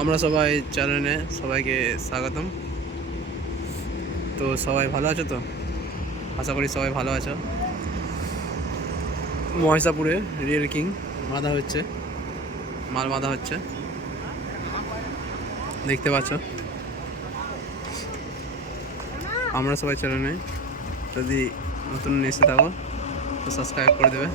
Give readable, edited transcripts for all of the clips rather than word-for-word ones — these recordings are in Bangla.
আমরা সবাই চ্যানেলে সবাইকে স্বাগতম। তো সবাই ভালো আছো তো? আশা করি সবাই ভালো আছো। মহেশাপুরে রিয়েল কিং বাঁধা হচ্ছে, মাল বাঁধা হচ্ছে, দেখতে পাচ্ছ। আমরা সবাই চ্যানেলে যদি নতুন এসে থাকো তো সাবস্ক্রাইব করে দেবে।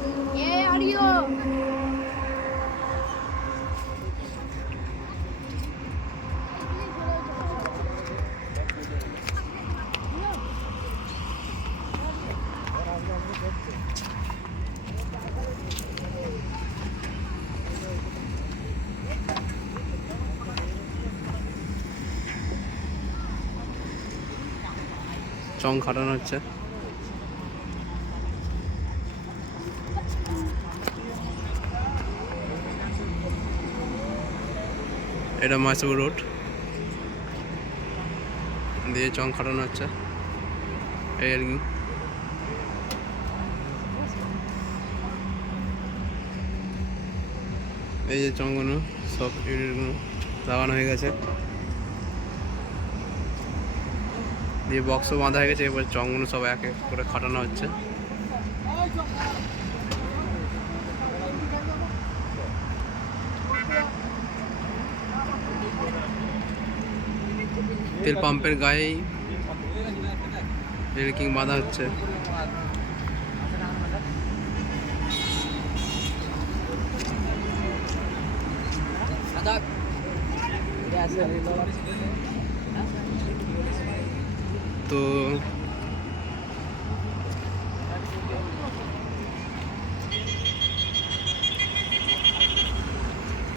চং খাটানো হচ্ছে। এটা মহেশপুর রোড দিয়ে চং খাটানো হচ্ছে। এই আর কি, এই যে চংগুলো সব ইউনিটগুলো লাগানো হয়ে গেছে, দিয়ে বক্সও বাঁধা হয়ে গেছে। এবার চংগুলো সব এক এক করে খাটানো হচ্ছে। তেল পাম্পের গায়েই রিয়েল কিং বাঁধা হচ্ছে। তো